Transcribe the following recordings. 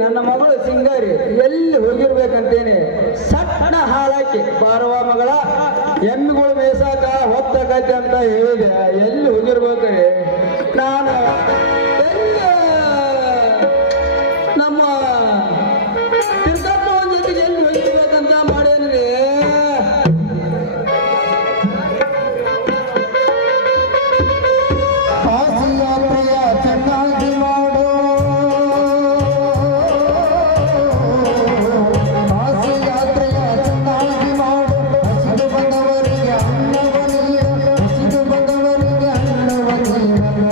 ನನ್ನ ಮಗಳು ಸಿಂಗಾರಿ ಎಲ್ಲಿ ಹೋಗಿರ್ಬೇಕಂತೇನೆ ಸಣ್ಣ ಹಾಳಾಕಿ ಬಾರವ ಮಗಳ ಎಮ್ಮಿಗಳು ಮೇಸಾಕ ಹೊತ್ತಕತ್ತೆ ಅಂತ ಹೇಳಿದೆ. ಎಲ್ಲಿ ಹೋಗಿರ್ಬೇಕ್ರಿ ನಾನು ನಮ್ಮ ತಿರ್ಗಪ್ಪ ಒಂದ್ ಜೊತೆಗೆ ಎಲ್ಲಿ ಹೋಗಿರ್ಬೇಕಂತ ಮಾಡೇನ್ರಿ. ಚೆನ್ನಾಗಿ ಮಾಡು ಯಾತ್ರೆಯ ಚೆನ್ನಾಗಿ ಮಾಡು. ಹಸಿದು ಬಂದವರಿಗೆ ಅನ್ನವನಿಯ ಹಸಿದು ಬಂದವರಿಗೆ ಅನ್ನವನಿಯಲ್ಲ.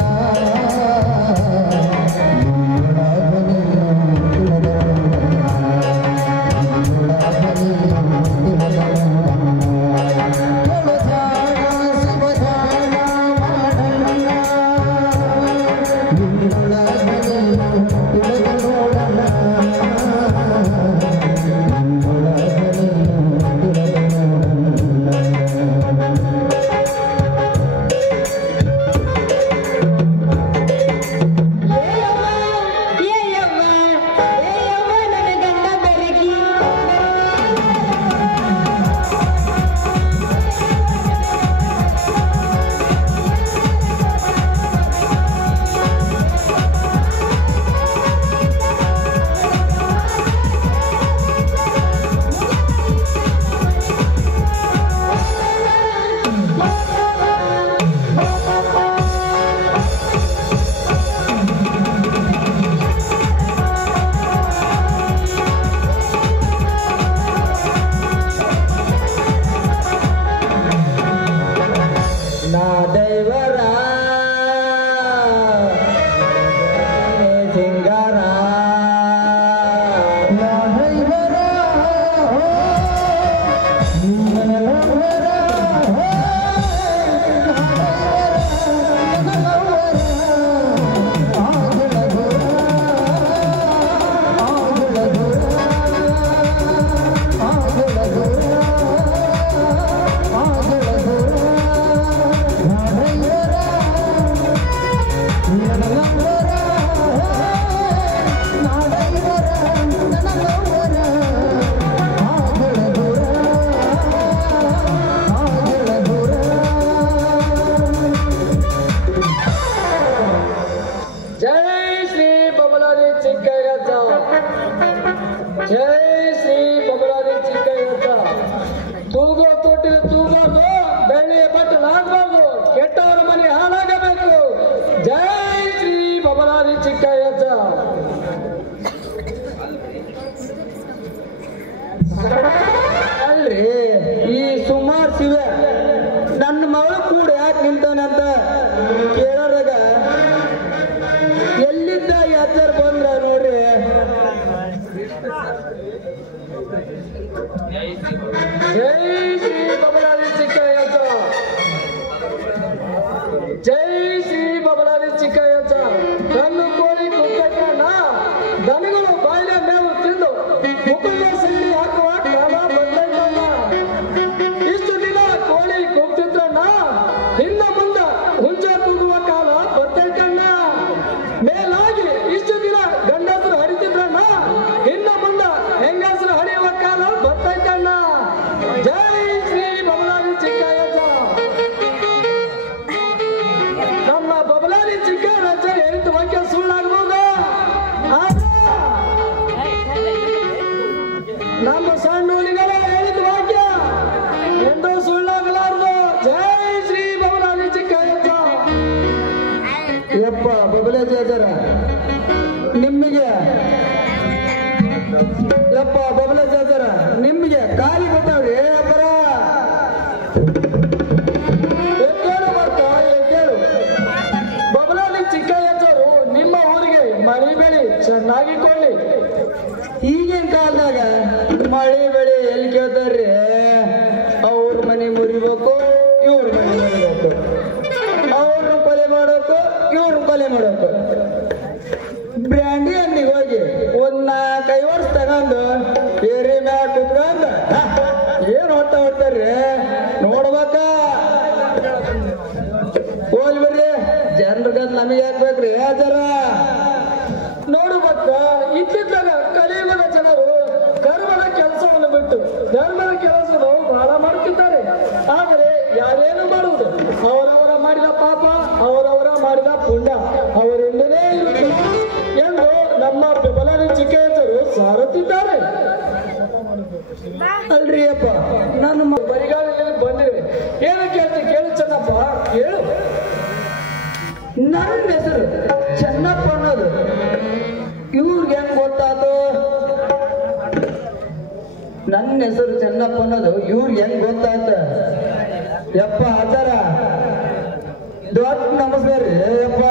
ಅಲ್ರಿ ಈ ಸುಮಾರು ಶಿವ ನನ್ನ ಮಗಳು ಕೂಡ ಯಾಕೆ ನಿಂತಾನಂತ ಕೇಳೋದಾಗ ಎಲ್ಲಿದ್ದ ಅಜ್ಜರ್ ಬಂದ್ರ ನೋಡ್ರಿ. ಜೈ ಶ್ರೀ ಬಬಲಾದಿ ಚಿಕ್ಕಯ್ಯಜ್ಜ, ಜೈ ಶ್ರೀ ಬಬಲಾದಿ ಚಿಕ್ಕಯ್ಯಜ್ಜ. ಕಣ್ಣು ಕೋಳಿ ಕುಕ್ಕಣ್ಣ ದನಗಳು ಬಾಯಿಲೆ ಮೇವು ತಿಂದು ಮುಖದ ಸಿಡಿ ಹಾಕುವ ಕಾಲ ಬಂದಣ್ಣ. ಇಷ್ಟು ದಿನ ಕೋಳಿ ಕೂಗ್ತಿದ್ರಣ್ಣ, ಇನ್ನ ಮುಂದ ಹುಂಜ ಕೂಗುವ ಕಾಲ ಬರ್ತೈತಣ್ಣ. ಮೇಲಾಗಿ ಇಷ್ಟು ದಿನ ಗಂಡಸರು ಹರಿತಿದ್ರಣ್ಣ, ಇನ್ನ ಮುಂದ ಹೆಂಗಸರು ಹರಿಯುವ ಕಾಲ ಬರ್ತೈತಣ್ಣ. ಜೈ ಶ್ರೀ ಬಬಲಾದಿ ಚಿಕ್ಕಯ್ಯಜ್ಜ. ನಮ್ಮ ಬಬಲಾದಿ ಚಿಕ್ಕಯ್ಯಜ್ಜ ಹೇಳಿದ ವಾಕ್ಯ ಸುಳ್ಳಾಗಬಹುದು, ನಮ್ಮ ಸಣ್ಣ ಹುಲಿಗಳ ಹೇಳಿದ ವಾಕ್ಯ ಎಂದೂ ಸುಳ್ಳಾಗಲಾರದು. ಜೈ ಶ್ರೀ ಬಬಲಾದಿ ಚಿಕ್ಕಯ್ಯಜ್ಜ. ಯಪ್ಪ ಬಬಲಾಜಿ ಅಜ್ಜರ ನಿಮಗೆ, ಯಪ್ಪ ಬಬಲಾಜಿ ಅಜ್ಜರ ನಿಮಗೆ ಕಾಲಿ ಗೊತ್ತಾವ್ರಿ ಅಬ್ಬರ. ಎದ್ದೇಳು ಮಕ್ಕ ಎದ್ದೇಳು. ಬಬಲಾದಿ ಚಿಕ್ಕಯ್ಯಜ್ಜರು ನಿಮ್ಮ ಊರಿಗೆ ಮಳೆ ಬೆಳೆ ಚೆನ್ನಾಗಿ ಕೊಳ್ಳಿ. ಈಗಿನ ಕಾಲದಾಗ ಮಳೆ ಬೆಳೆ ಎಲ್ಲಿ ಕೇಳ್ತಾರ್ರಿ? ಅವ್ರ ಮನೆ ಮುರಿಬೇಕು, ಇವ್ರ ಮನೆ ಮುರಿಬೇಕು, ಅವ್ರನ್ನ ಕೊಲೆ ಮಾಡೋಕು, ಇವ್ರನ್ನ ಕೊಲೆ ಮಾಡೋಕು. ಬ್ರ್ಯಾಂಡಿ ಅಂಗಡಿಗೆ ಹೋಗಿ ಒಂದ್ 4-5 ವರ್ಷ ತಗೊಂಡು ಏರಿ ಮ್ಯಾಗ ಕುತ್ಕೊಂಡ್ ಏನ್ ಹೊಡ್ತಾರ್ರಿ ನೋಡ್ಬೇಕ. ಹೋಲ್ ಬರ್ರಿ, ಜನರಿಗೆ ನಮಗೆ ಹಾಕ್ಬೇಕ್ರಿ ಜರ. ನೋಡುವಕ್ಕ ಇತ್ತಿದ್ದಾಗ ಕಲಿಯುಗದ ಜನರು ಕರ್ಮದ ಕೆಲಸವನ್ನು ಬಿಟ್ಟು ಧರ್ಮದ ಕೆಲಸವನ್ನು ಬಹಳ ಮಾಡುತ್ತಿದ್ದಾರೆ. ಆದರೆ ಯಾರೇನು ಮಾಡುವುದು? ಅವರವರ ಮಾಡಿದ ಪಾಪ, ಅವರವರ ಮಾಡಿದ ಪುಣ್ಯ ಅವರಿಂದಲೇ ಇರುತ್ತದೆ ಎಂದು ನಮ್ಮ ಬಬಲಾದಿ ಚಿಕ್ಕಯ್ಯಜ್ಜರು ಸಾರುತ್ತಿದ್ದಾರೆ. ಅಲ್ರಿ ಅಪ್ಪ ನಾನು ಬರಿಗಾಲದಲ್ಲಿ ಬಂದಿವೆ. ಏನು ಕೇಳ್ತಿ ಕೇಳು ಚೆನ್ನಪ್ಪ, ಹೇಳು. ನನ್ನ ಹೆಸರು ಚೆನ್ನಪ್ಪ ಅನ್ನೋದು ಇವ್ರಿಗೆ ಹೆಂಗ್ ಗೊತ್ತಾತು? ನನ್ನ ಹೆಸರು ಚೆನ್ನಪ್ಪ ಅನ್ನೋದು ಇವ್ರಿಗೆ ಹೆಂಗ್ ಗೊತ್ತಾತ? ಯಪ್ಪ ಆಚಾರ ದೊಡ್ಡ ನಮಸ್ಕಾರ ರೀ ಯಪ್ಪ.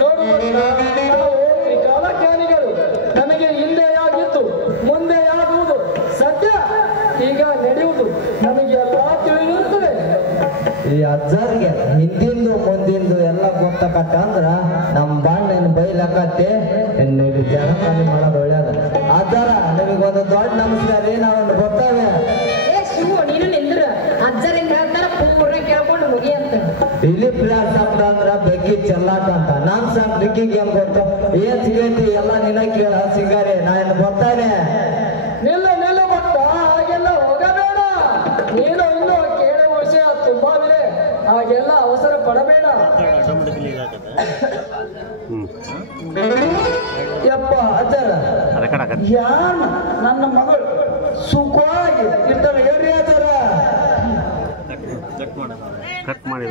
ನಾವು ತ್ರಿಕಾಲಜ್ಞಾನಿಗಳು. ನಮಗೆ ಹಿಂದೆ ಯಾಗಿತ್ತು, ಮುಂದೆ ಯಾಗುವುದು, ಸತ್ಯ ಈಗ ನಡೆಯುವುದು ನಮಗೆ ಎಲ್ಲ ತಿಳಿದಿರುತ್ತದೆ. ಈ ಅಜ್ಜಾರಿಗೆ ಹಿಂದಿಂದು ಮುಂದಿಂದು ಎಲ್ಲ ಗೊತ್ತಕತ್ತ ಅಂದ್ರ ನಮ್ ಬಾಂಡ್ ಬೈಲಕತ್ತೆ ಇಲ್ಲಿ ಜನಪಾನಿ ಮಾಡೋದು ಒಳ್ಳೇದ. ಅಜ್ಜಾರ ನಿಮಗೊಂದು ದೊಡ್ಡ ನಮಸ್ಕಾರ ರೀ, ನಾವೊಂದು ಗೊತ್ತಾವೆ. ಏ ಶಿವು ನೀನು ನಿಂದ್ರ ಅಜ್ಜರಿಂದ ಹೇಳ್ತಾರ ಪೂರ್ಣ ಕೇಳ್ಕೊಂಡು ಮುಗಿ ಅಂತ. ದಿಲೀಪ್ ರಾಜ್ ಶಬ್ದ ಅಂದ್ರ ಬೆಗ್ಗಿ ಚೆಲ್ಲಾಟ ಅಂತ. ನಾನ್ ಸಾಕ್ ಬೆಗ್ಗಿಗೆ ಏನ್ ಗೊತ್ತು? ಏನ್ ಸಿಗೈತಿ ಎಲ್ಲ ನಿನ್ನ ಕೇಳ ಸಿಂಗಾರಿ, ನಾ ಏನ್ ಗೊತ್ತಾನೆ. ನಿಲ್ಲ ಭಕ್ತ, ಹಾಗೆಲ್ಲ ಹೋಗಬೇಡ. ನೀನು ಇನ್ನು ಕೇಳುವ ವಿಷಯ ತುಂಬಾವಿದೆ, ಹಾಗೆಲ್ಲ ಅವಸರ ಪಡಬೇಡ. ಯಪ್ಪ ಅಜ್ಜಾರ ಯಾರ ನನ್ನ ಮಗಳು ಸುಖವಾಗಿ ಇರ್ತಾಳೆ ಹೇಳ್ರಿ ಅಜ್ಜಾರ. ಕಟ್ ಮಾಡಿ